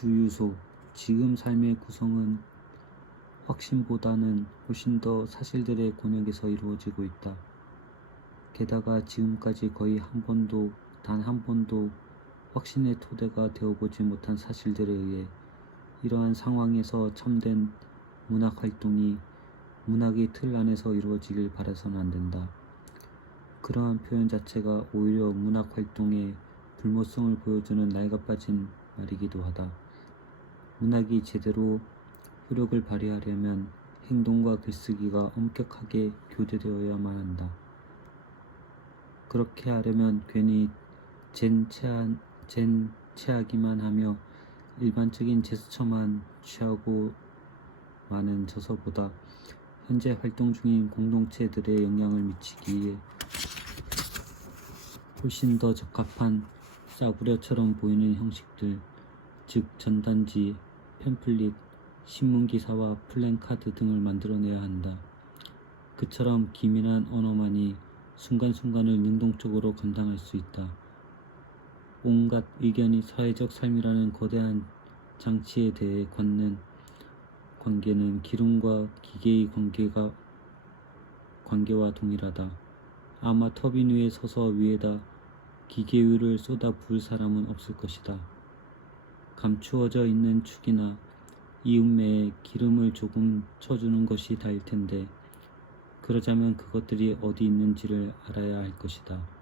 주유소 지금 삶의 구성은 확신보다는 훨씬 더 사실들의 권역에서 이루어지고 있다. 게다가 지금까지 거의 한 번도 단 한 번도 확신의 토대가 되어보지 못한 사실들에 의해 이러한 상황에서 참된 문학 활동이 문학의 틀 안에서 이루어지길 바라서는 안 된다. 그러한 표현 자체가 오히려 문학 활동의 불모성을 보여주는 나이가 빠진 말이기도 하다. 문학이 제대로 효력을 발휘하려면 행동과 글쓰기가 엄격하게 교대되어야만 한다. 그렇게 하려면 괜히 젠 체한 젠 체하기만 하며 일반적인 제스처만 취하고 많은 저서보다 현재 활동 중인 공동체들에 영향을 미치기에 훨씬 더 적합한 싸구려처럼 보이는 형식들, 즉 전단지, 팸플릿, 신문기사와 플랜카드 등을 만들어내야 한다. 그처럼 기민한 언어만이 순간순간을 능동적으로 감당할 수 있다. 온갖 의견이 사회적 삶이라는 거대한 장치에 대해 갖는 관계는 기름과 기계의 관계가 관계와 동일하다. 아마 터빈 위에 서서 위에다 기계유를 쏟아 부을 사람은 없을 것이다. 감추어져 있는 축이나 이음매에 기름을 조금 쳐주는 것이 다일 텐데, 그러자면 그것들이 어디 있는지를 알아야 할 것이다.